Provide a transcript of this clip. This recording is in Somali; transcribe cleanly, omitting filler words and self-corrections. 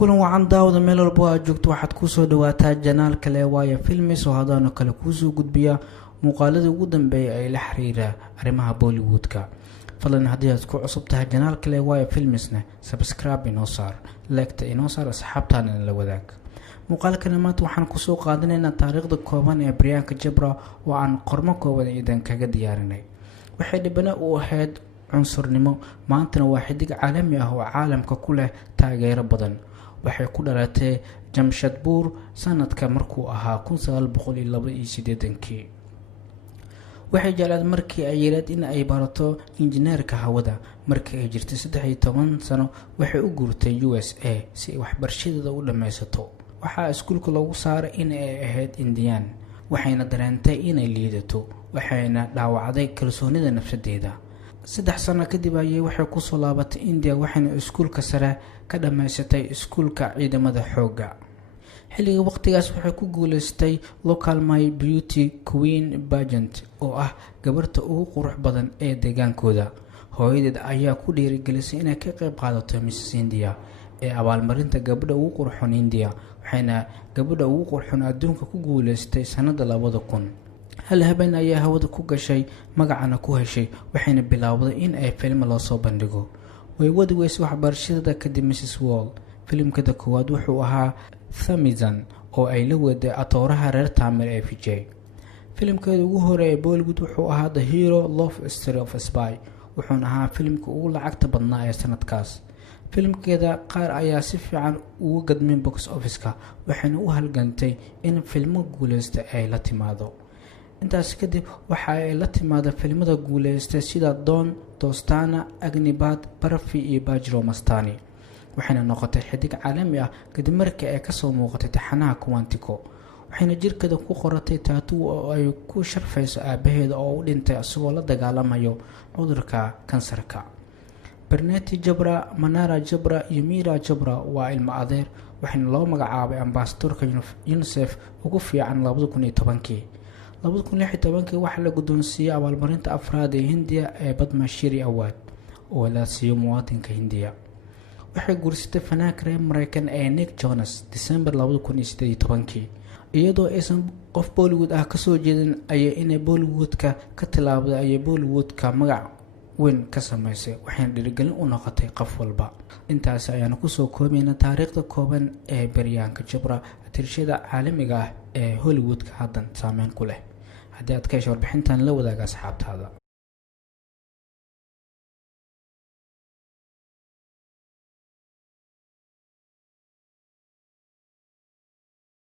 kulan wacan daawada meel walba aad joogto waxaad kusoo dhawaataa janaal kale waayo filmis oo hadana kale kuusoo gudbiya muuqaaladii ugu dambeeyay ay la xiriira arrimaha Bollywoodka. fadlan haddii aad ku cusub tahay janaal kale waayo filmisna subscribe inoo saar, like inoo saar, asxaabtaana la wadaag. muuqaalkan maanta waxaan kusoo qaadanaynaa taariikhda kooban ee Priyanka Chopra oo aan qormo kooban idan kaga diyaarinay. waxay dhibana u ahayd cunsurnimo, maantana waa xidig caalami ah oo caalamka ku leh taageero badan. waxay ku dhalatay Jamshedpur sanadka markuu ahaa 1982. waxay jeclayd markii ay yiraahdo in ay barato injineerka hawada. markii ay jirtay 13 sano waxay u guurtay USA si ay waxbarashadeeda u dhameysato. waxaa iskuulka lagu saaray in ay ahayd Indian, waxayna dareentay inay liidato, waxayna dhaawacday kalsoonida nafsadeeda. 3 sano kadib ayay waxay ku soo laabatay India, waxayna iskuulka sare ka dhameysatay iskuulka ciidamada xoogga. xilliga waqtigaas waxay ku guuleystay Local My Beauty Queen pageant oo ah gabarta ugu qurux badan ee deegaankooda. hooyadeed ayaa ku dhiirigelisay inay ka qayb qaadato Miss India ee abaalmarinta gabadha ugu qurxoon India, waxayna gabadha ugu qurxoon adduunka ku guuleystay sanada 2000. hal habeen ayaa hawada ku gashay, magacana ku heshay, waxayna bilaawday in ay film loo soo bandhigo. way wadi weysay waxbarashada kadib Mrs. World. filimkada koowaad wuxuu ahaa Thamizan oo ay la waday atooraha reer Tamil ee Vijay. filimkeeda ugu horeeyay Bollywood wuxuu ahaa The Hero Love Story of a Spy, wuxuuna ahaa filimka ugu lacagta badnaa ee sanadkaas. filimkeeda qaar ayaa si fiican ugu gadmay box office-ka, waxayna u halgantay in filmo guuleysta ay la timaado. intaas kadib waxa ay la timaada filmada guuleystay sida Don, Dostana, Agnibath, Barfi iyo Bajro Mastani. waxayna noqotay xidig caalami ah kadib markii ay ka soo muuqatay taxanaha Quantico. waxayna jirkeeda ku qoratay tattoo oo ay ku sharfayso aabaheeda oo u dhintay asagoo la dagaalamayo cudurka kansarka. Priyanka Chopra, Manara Chopra iyo Meera Chopra waa ilmo adeer, waxayna loo magacaabay ambassadorka UNICEF ugu fiican 2010. 2016 waxaa la guddoonsiiyay abaalmarinta afraad ee Hindiya ee Padma Shri Award oo la siiyo muwaadinka Hindiya. waxay guursatay fanaanka reer Mareykan ee Nick Jonas December 2018. iyadoo aysan qof Bollywood ah kasoo jeedin ayay inay Bollywoodka ka tilaabday ayay Bollywoodka magac weyn ka sameysay, waxayna dhiirigelin u noqotay qof walba. intaas ayaan kusoo koobaynaa taariikhda kooban ee Priyanka Chopra, tirshada caalamiga ah ee Hollywoodka haddan saameyn ku leh. haddii aad ka hesho warbixintan la wadaaga asxaabtaada.